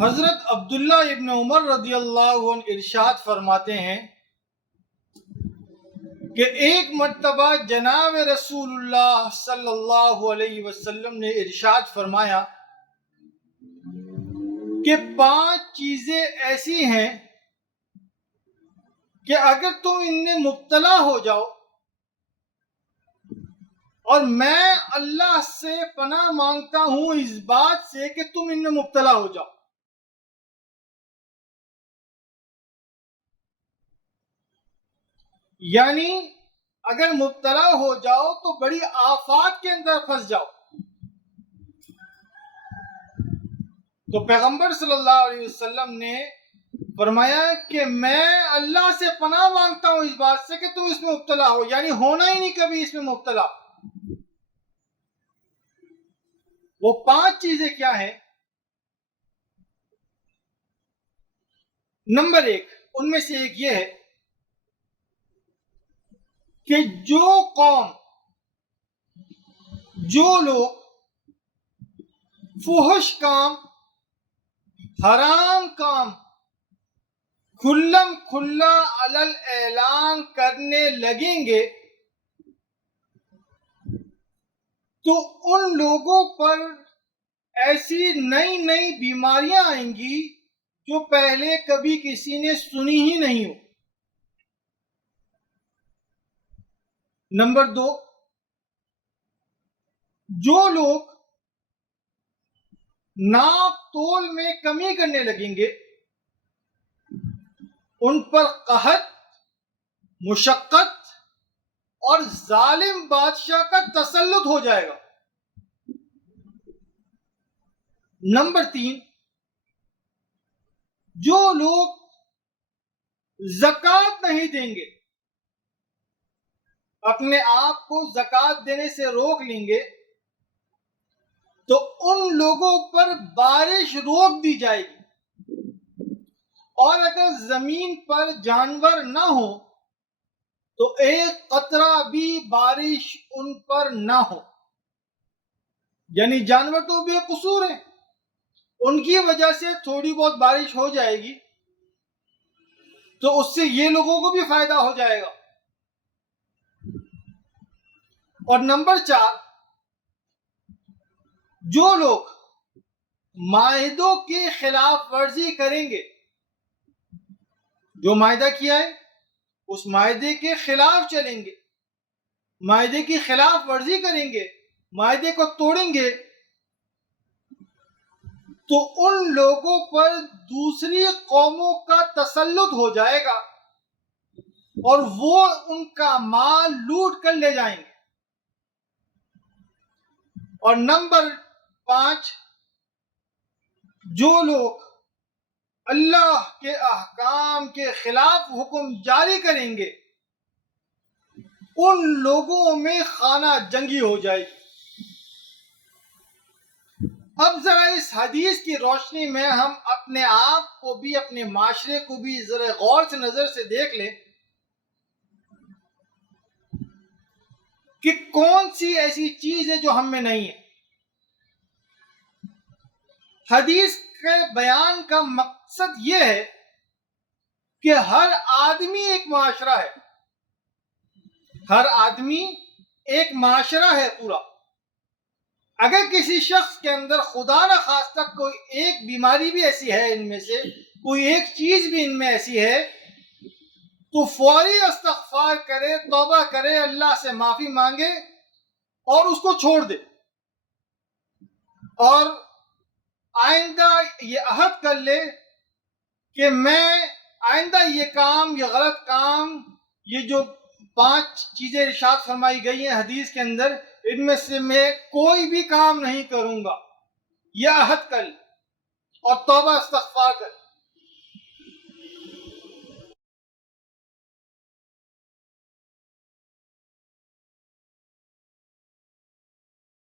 حضرت عبداللہ ابن عمر رضی اللہ عنہ ارشاد فرماتے ہیں کہ ایک مرتبہ جناب رسول اللہ صلی اللہ علیہ وسلم نے ارشاد فرمایا کہ 5 چیزیں ایسی ہیں کہ اگر تم ان میں مبتلا ہو جاؤ، اور میں اللہ سے پناہ مانگتا ہوں اس بات سے کہ تم ان میں مبتلا ہو جاؤ، یعنی اگر مبتلا ہو جاؤ تو بڑی آفات کے اندر پھنس جاؤ. تو پیغمبر صلی اللہ علیہ وسلم نے فرمایا کہ میں اللہ سے پناہ مانگتا ہوں اس بات سے کہ تم اس میں مبتلا ہو، یعنی ہونا ہی نہیں کبھی اس میں مبتلا. وہ 5 چیزیں کیا ہیں؟ نمبر 1، ان میں سے ایک یہ ہے کہ جو قوم، جو لوگ فحش کام، حرام کام کھلم کھلا علل اعلان کرنے لگیں گے تو ان لوگوں پر ایسی نئی نئی بیماریاں آئیں گی جو پہلے کبھی کسی نے سنی ہی نہیں ہو. نمبر 2، جو لوگ ناپ تول میں کمی کرنے لگیں گے ان پر قحط، مشقت اور ظالم بادشاہ کا تسلط ہو جائے گا. نمبر 3، جو لوگ زکوٰۃ نہیں دیں گے، اپنے آپ کو زکوٰۃ دینے سے روک لیں گے، تو ان لوگوں پر بارش روک دی جائے گی، اور اگر زمین پر جانور نہ ہو تو ایک قطرہ بھی بارش ان پر نہ ہو. یعنی جانور تو بے قصور ہیں، ان کی وجہ سے تھوڑی بہت بارش ہو جائے گی تو اس سے یہ لوگوں کو بھی فائدہ ہو جائے گا. اور نمبر 4، جو لوگ معاہدوں کی خلاف ورزی کریں گے، جو معاہدہ کیا ہے اس معاہدے کے خلاف چلیں گے، معاہدے کی خلاف ورزی کریں گے، معاہدے کو توڑیں گے، تو ان لوگوں پر دوسری قوموں کا تسلط ہو جائے گا اور وہ ان کا مال لوٹ کر لے جائیں گے. اور نمبر 5، جو لوگ اللہ کے احکام کے خلاف حکم جاری کریں گے ان لوگوں میں خانہ جنگی ہو جائے گی. اب ذرا اس حدیث کی روشنی میں ہم اپنے آپ کو بھی، اپنے معاشرے کو بھی ذرا غور سے نظر سے دیکھ لیں کہ کون سی ایسی چیز ہے جو ہم میں نہیں ہے. حدیث کے بیان کا مقصد یہ ہے کہ ہر آدمی ایک معاشرہ ہے، ہر آدمی ایک معاشرہ ہے پورا. اگر کسی شخص کے اندر خدا نہ خواستہ کوئی ایک بیماری بھی ایسی ہے، ان میں سے کوئی ایک چیز بھی ان میں ایسی ہے، تو فوری استغفار کرے، توبہ کرے، اللہ سے معافی مانگے اور اس کو چھوڑ دے، اور آئندہ یہ عہد کر لے کہ میں آئندہ یہ غلط کام، یہ جو 5 چیزیں ارشاد فرمائی گئی ہیں حدیث کے اندر، ان میں سے میں کوئی بھی کام نہیں کروں گا، یہ عہد کر لے اور توبہ استغفار کر لے.